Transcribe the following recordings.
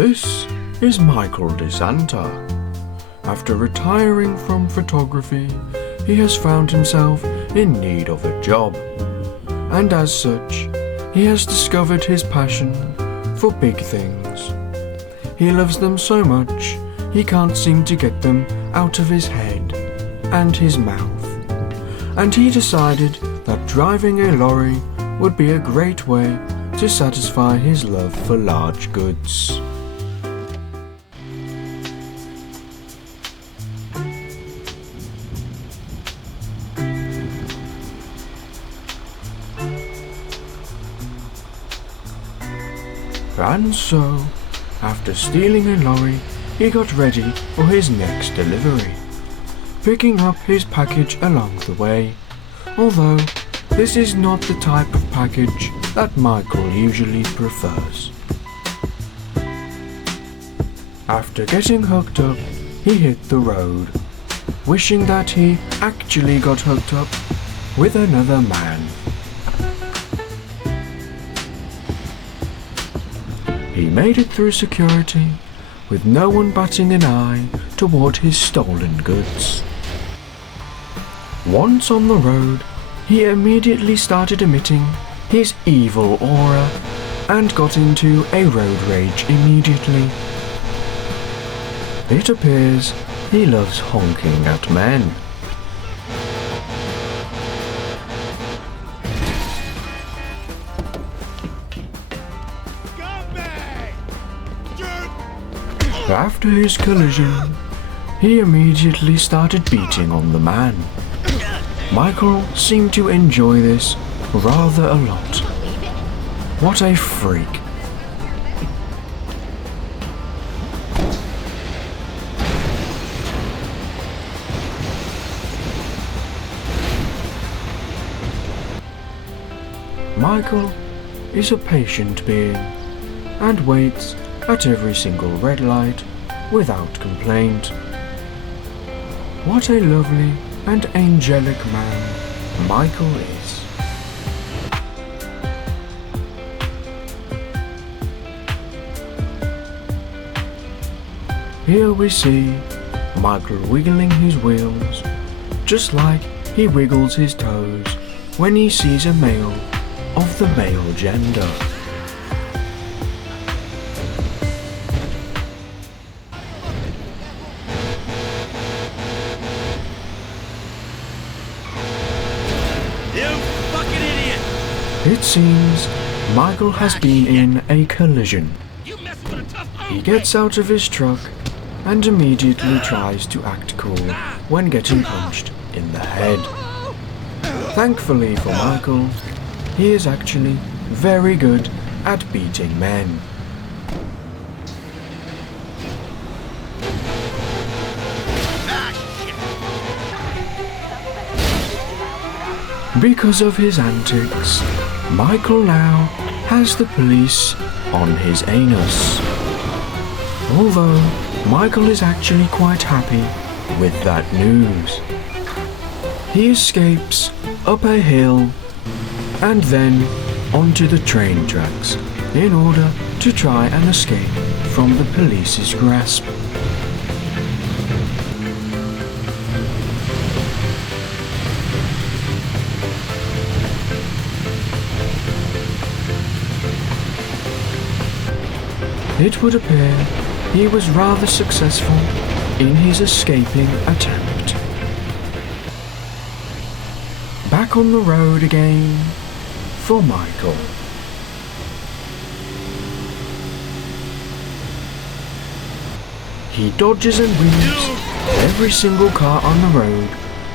This is Michael DeSanta. After retiring from photography, he has found himself in need of a job. And as such, he has discovered his passion for big things. He loves them so much, he can't seem to get them out of his head and his mouth. And he decided that driving a lorry would be a great way to satisfy his love for large goods. And so, after stealing a lorry, he got ready for his next delivery, picking up his package along the way, although this is not the type of package that Michael usually prefers. After getting hooked up, he hit the road, wishing that he actually got hooked up with another man. He made it through security, with no one batting an eye toward his stolen goods. Once on the road, he immediately started emitting his evil aura and got into a road rage immediately. It appears he loves honking at men. After his collision, he immediately started beating on the man. Michael seemed to enjoy this rather a lot. What a freak. Michael is a patient being and waits at every single red light without complaint. What a lovely and angelic man Michael is. Here we see Michael wiggling his wheels, just like he wiggles his toes when he sees a male of the male gender. It seems Michael has been in a collision. He gets out of his truck and immediately tries to act cool when getting punched in the head. Thankfully for Michael, he is actually very good at beating men. Because of his antics, Michael now has the police on his anus. Although Michael is actually quite happy with that news. He escapes up a hill and then onto the train tracks in order to try and escape from the police's grasp. It would appear he was rather successful in his escaping attempt. Back on the road again for Michael. He dodges and weaves every single car on the road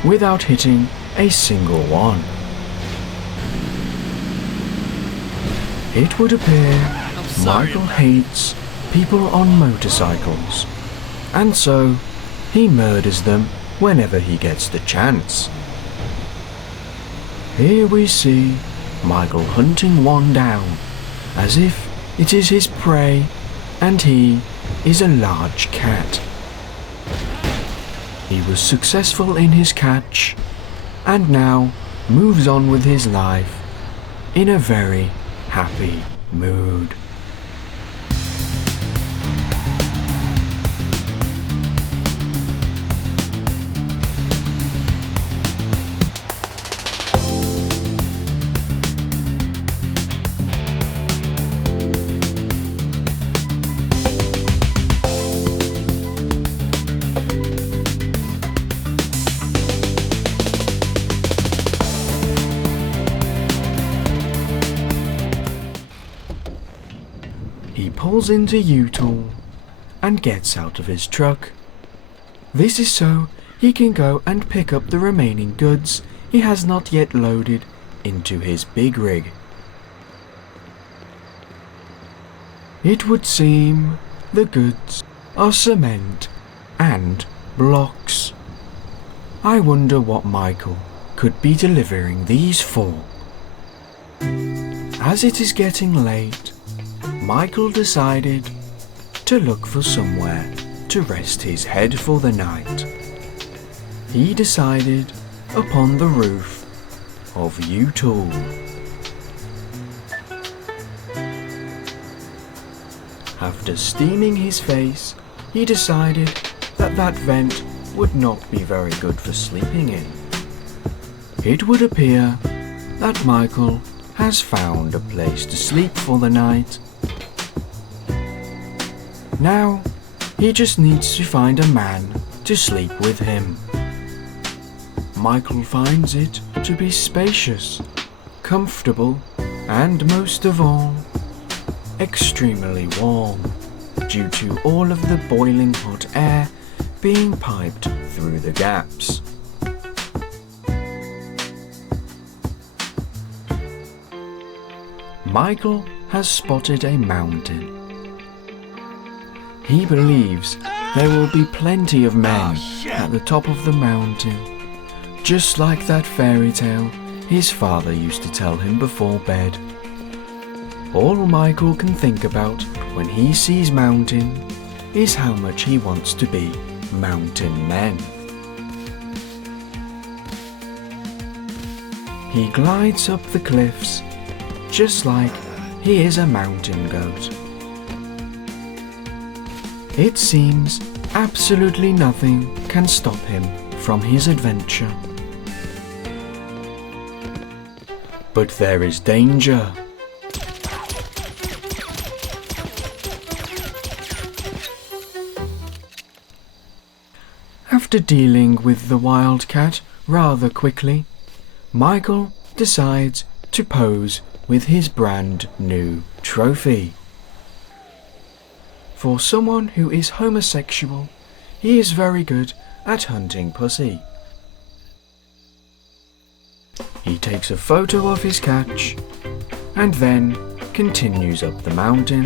without hitting a single one. It would appear Michael hates people on motorcycles, and so he murders them whenever he gets the chance. Here we see Michael hunting one down, as if it is his prey and he is a large cat. He was successful in his catch and now moves on with his life in a very happy mood. He pulls into U-Tool and gets out of his truck. This is so he can go and pick up the remaining goods he has not yet loaded into his big rig. It would seem the goods are cement and blocks. I wonder what Michael could be delivering these for. As it is getting late, Michael decided to look for somewhere to rest his head for the night. He decided upon the roof of U-Tool. After steaming his face, he decided that that vent would not be very good for sleeping in. It would appear that Michael has found a place to sleep for the night. Now, he just needs to find a man to sleep with him. Michael finds it to be spacious, comfortable, and most of all, extremely warm, due to all of the boiling hot air being piped through the gaps. Michael has spotted a mountain. He believes there will be plenty of men at the top of the mountain, just like that fairy tale his father used to tell him before bed. All Michael can think about when he sees mountain is how much he wants to be mountain men. He glides up the cliffs just like he is a mountain goat. It seems absolutely nothing can stop him from his adventure. But there is danger. After dealing with the wildcat rather quickly, Michael decides to pose with his brand new trophy. For someone who is homosexual, he is very good at hunting pussy. He takes a photo of his catch and then continues up the mountain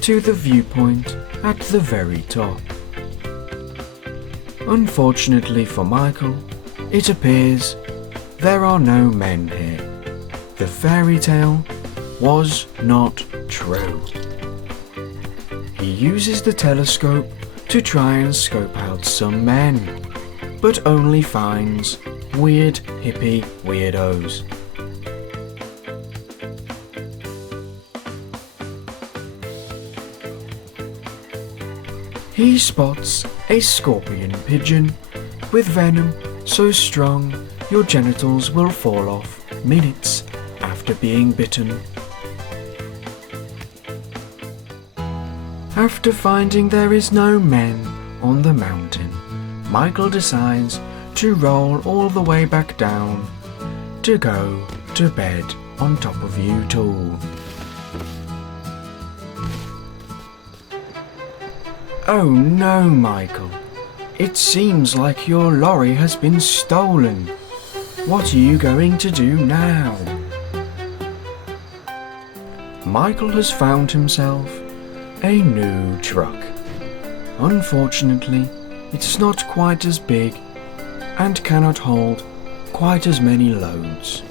to the viewpoint at the very top. Unfortunately for Michael, it appears there are no men here. The fairy tale was not true. He uses the telescope to try and scope out some men, but only finds weird hippie weirdos. He spots a scorpion pigeon with venom so strong your genitals will fall off minutes after being bitten. After finding there is no men on the mountain, Michael decides to roll all the way back down to go to bed on top of U-Tool. Oh no, Michael. It seems like your lorry has been stolen. What are you going to do now? Michael has found himself a new truck. Unfortunately, it's not quite as big and cannot hold quite as many loads.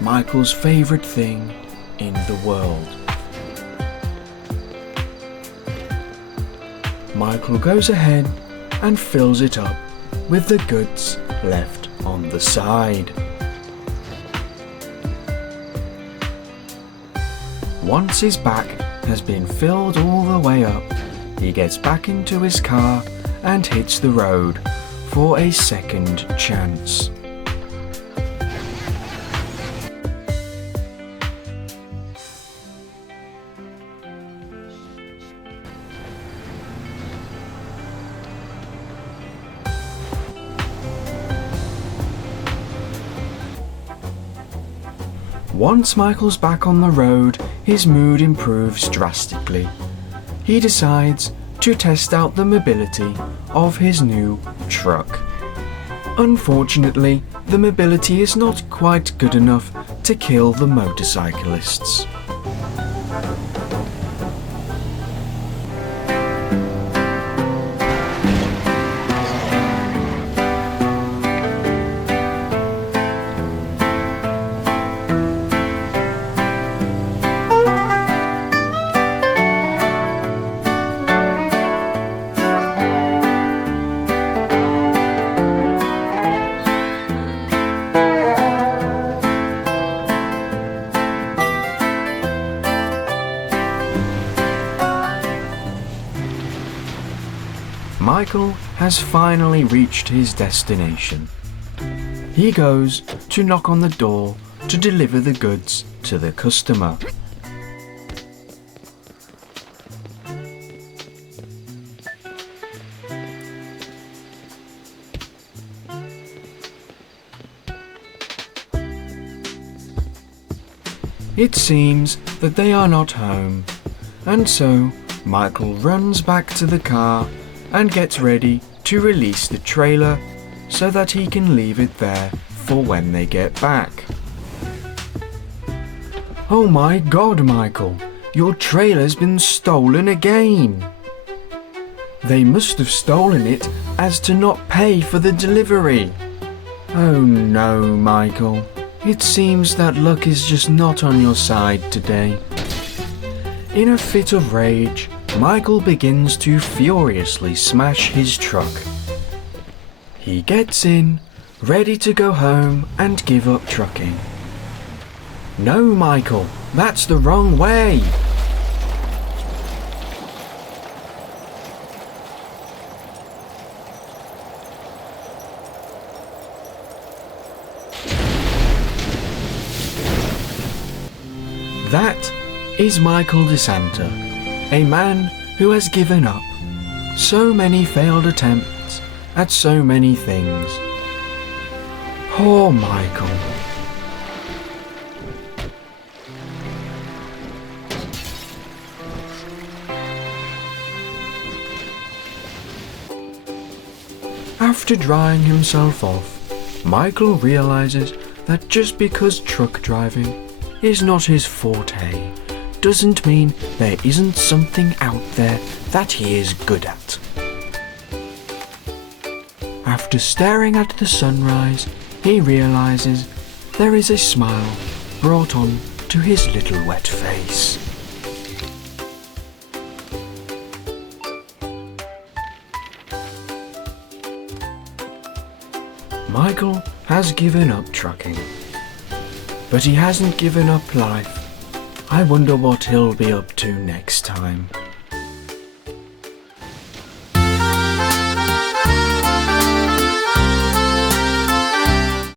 Michael's favourite thing in the world. Michael goes ahead and fills it up with the goods left on the side. Once his back has been filled all the way up, he gets back into his car and hits the road for a second chance. Once Michael's back on the road, his mood improves drastically. He decides to test out the mobility of his new truck. Unfortunately, the mobility is not quite good enough to kill the motorcyclists. Michael has finally reached his destination. He goes to knock on the door to deliver the goods to the customer. It seems that they are not home, and so Michael runs back to the car and gets ready to release the trailer so that he can leave it there for when they get back. Oh my God, Michael, your trailer's been stolen again. They must have stolen it as to not pay for the delivery. Oh no, Michael, it seems that luck is just not on your side today. In a fit of rage, Michael begins to furiously smash his truck. He gets in, ready to go home and give up trucking. No, Michael, that's the wrong way. That is Michael DeSanta, a man who has given up. So many failed attempts at so many things. Poor Michael. After drying himself off, Michael realizes that just because truck driving is not his forte doesn't mean there isn't something out there that he is good at. After staring at the sunrise, he realizes there is a smile brought on to his little wet face. Michael has given up trucking, but he hasn't given up life. I wonder what he'll be up to next time.